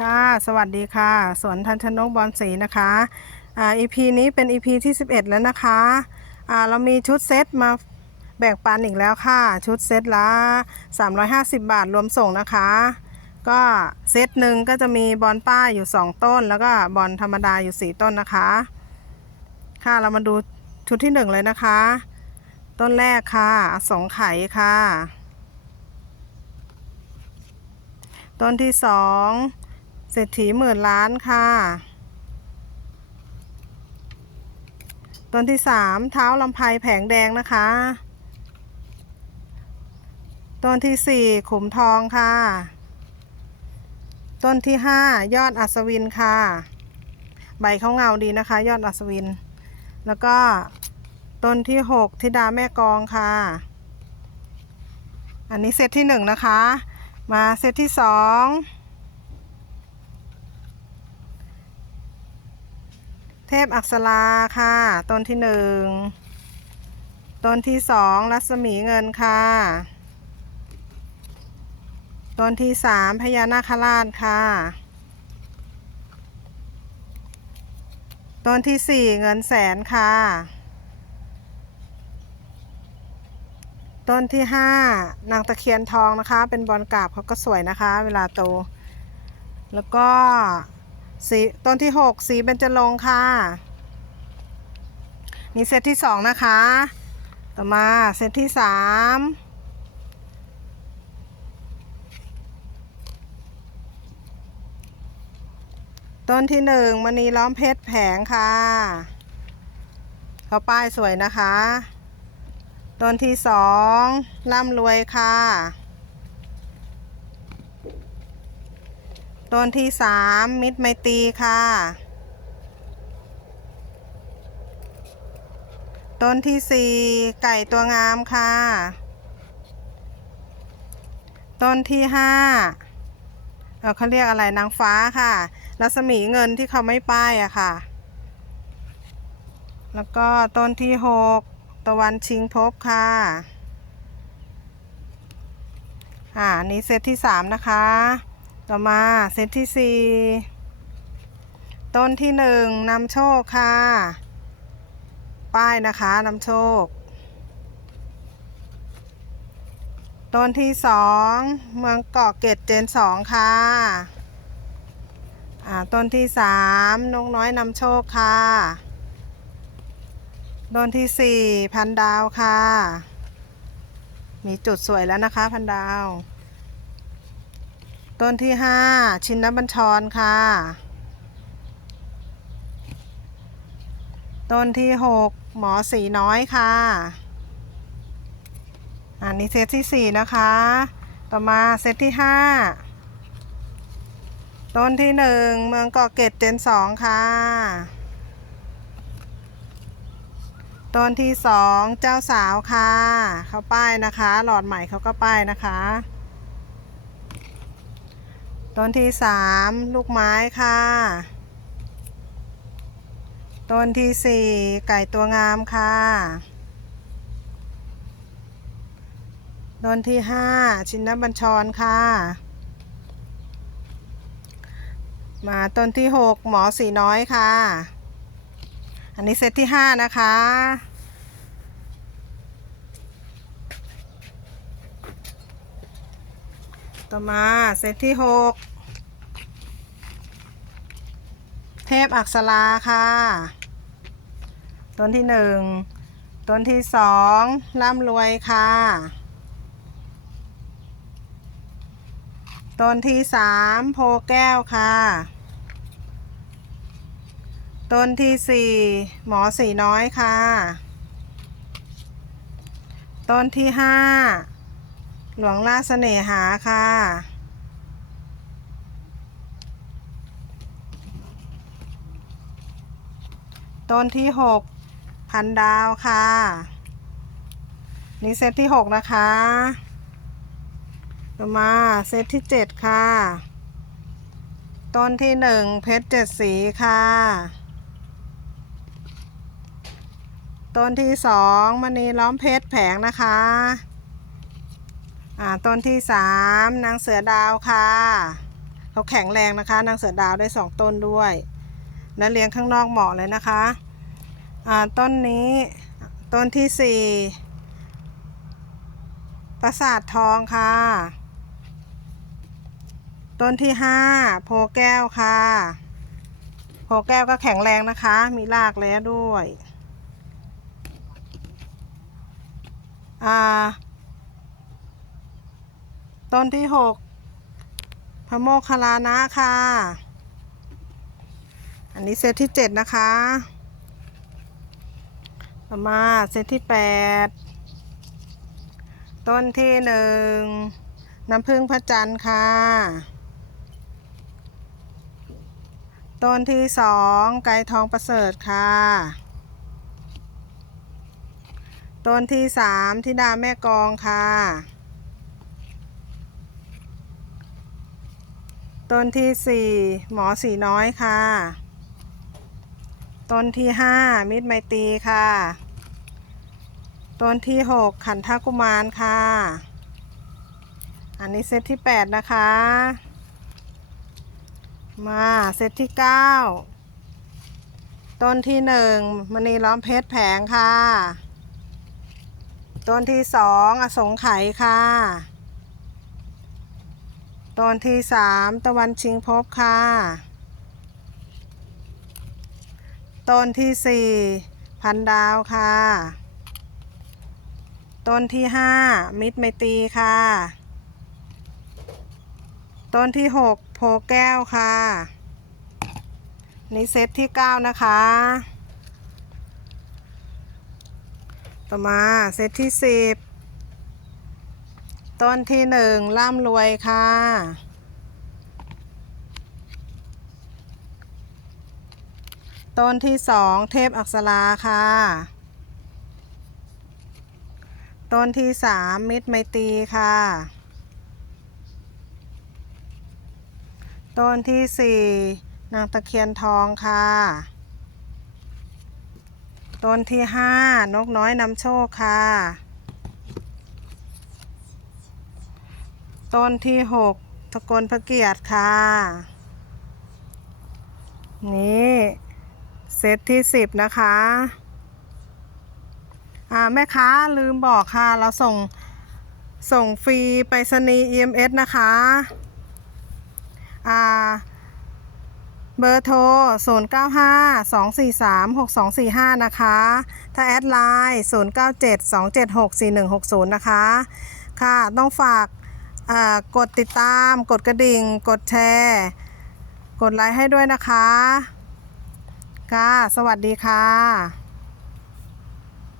ค่ะ สวัสดีค่ะ สวนทันชนกบอลสีนะคะอ่า EP นี้เป็น EP ที่ 11 แล้วนะคะอ่าเรามีชุดเซตมาแบ่งปันอีกแล้วค่ะ ชุดเซตละ 350 บาทรวมส่งนะคะ ก็เซตหนึ่งก็จะมีบอลป้ายอยู่ 2 ต้น แล้วก็บอลธรรมดาอยู่ 4 ต้นนะคะ ค่ะเรามาดูชุดที่ 1 เลยนะคะ ต้นแรกค่ะสองไขยค่ะต้นที่สอง เศรษฐีหมื่นล้านค่ะ ต้นที่สามเท้าลำไพแผงแดงนะคะ ต้นที่สี่ขุมทองค่ะ ต้นที่ห้ายอดอัศวินค่ะ ใบเขาเงาดีนะคะ ยอดอัศวิน แล้วก็ต้นที่หกธิดาแม่กองค่ะ อันนี้เซตที่หนึ่งนะคะ มาเซตที่สอง เทพอักษราค่ะ ต้นที่หนึ่ง ต้นที่สองรัศมีเงินค่ะ ต้นที่สามพญานาคราชค่ะ ต้นที่สี่เงินแสนค่ะ ต้นที่ห้านางตะเคียนทองนะคะ เป็นบอลกราบเขาก็สวยนะคะ เวลาโต แล้วก็ สีต้นที่หกสีเบญจรงค์ค่ะ นี่เซตที่สองนะคะ ต่อมาเซตที่สามต้นที่หนึ่งมณีล้อมเพชรแผงค่ะเขาป้ายสวยนะคะ ต้นที่สองร่ำรวยค่ะ ต้นที่สามมิตรไมตรีค่ะ ต้นที่สี่ไก่ตัวงามค่ะ ต้นที่ห้าเขาเรียกอะไรนางฟ้าค่ะ รัศมีเงินที่เขาไม่ป้ายอะค่ะ แล้วก็ต้นที่หกตะวันชิงพบค่ะอ่านนี้เซตที่สามนะคะ ต่อมาเซตที่สี่ต้นที่หนึ่งนำโชคค่ะ ป้ายนะคะนำโชค ต้นที่สองเมืองเกาะเกตเจนสองค่ะต้นที่สามนกน้อยนำโชคค่ะ ต้นที่สี่พันดาวค่ะ มีจุดสวยแล้วนะคะพันดาว ต้นที่ห้าชินนบัญชรค่ะ ต้นที่หกหมอสีน้อยค่ะ อันนี้เซตที่สี่นะคะ ต่อมาเซตที่ห้าต้นที่หนึ่งเมืองเกาะเกตเจนสองค่ะ ต้นที่สองเจ้าสาวค่ะ เขาป้ายนะคะ หลอดใหม่เขาก็ป้ายนะคะ ต้นที่สามลูกไม้ค่ะ ต้นที่สี่ไก่ตัวงามค่ะ ต้นที่ห้าชินนบัญชรค่ะ มาต้นที่หกหมอสีน้อยค่ะ อันนี้เซตที่ห้านะคะ ต่อมาเซตที่หกเทพอักษราค่ะ ต้นที่หนึ่งต้นที่สองร่ำรวยค่ะ ต้นที่สามโพแก้วค่ะ ต้นที่สี่หมอสีน้อยค่ะ ต้นที่ห้า หลวงราเสน่หาค่ะ ต้นที่หกพันดาวค่ะ นี่เซตที่หกนะคะต่อมาเซตที่เจ็ดค่ะ ต้นที่หนึ่งเพชรเจ็ดสีค่ะ ต้นที่สองมณีล้อมเพชรแผงนะคะ อ่าต้นที่สามนางเสือดาวค่ะเขาแข็งแรงนะคะ นางเสือดาวได้สองต้นด้วยและเลี้ยงข้างนอกเหมาะเลยนะคะอ่าต้นนี้ต้นที่สี่ปราสาททองค่ะ ต้นที่ห้าโพแก้วค่ะ โพแก้วก็แข็งแรงนะคะ มีรากแล้วด้วย อ่า ต้นที่หกพระโมคคัลลานะค่ะ อันนี้เซตที่เจ็ดนะคะ ต่อมาเซตที่แปดต้นที่หนึ่งน้ำผึ้งพระจันทร์ค่ะ ต้นที่สองไก่ทองประเสริฐค่ะ ต้นที่สามธิดาแม่กองค่ะ ต้นที่สี่หมอสีน้อยค่ะ ต้นที่ห้ามิตรไมตรีค่ะ ต้นที่หกขันทกุมารค่ะ อันนี้เซตที่แปดนะคะ มาเซตที่เก้าต้นที่หนึ่งมณีล้อมเพชรแผงค่ะ ต้นที่สองอสงไขยค่ะ ต้นที่สามตะวันชิงภพค่ะต้นที่สี่พันดาวค่ะต้นที่ห้ามิตรไมตรีค่ะต้นที่หกโพแก้วค่ะ นี่เซตที่เก้านะคะ ต่อมาเซตที่สิบ ต้นที่หนึ่งร่ำรวยค่ะ ต้นที่สองเทพอักษราค่ะ ต้นที่สามมิตรไมตรีค่ะ ต้นที่สี่นางตะเคียนทองค่ะ ต้นที่ห้านกน้อยนำโชคค่ะ ต้นที่หกตะกลพระเกียรติค่ะ นี่เซตที่สิบนะคะอ่าแม่ค้าลืมบอกค่ะ เราส่งส่งฟรีไปรษณีย์ EMS นะคะอ่าเบอร์โทร 0 9 5 2 4 3 6 2 4 5 นะคะ ถ้าแอดไลน์ 0 9 7 2 7 6 4 1 6 0 นะคะ ค่ะ ต้องฝาก กดติดตาม กดกระดิ่ง กดแชร์ กดไลค์ให้ด้วยนะคะ ค่ะ สวัสดีค่ะ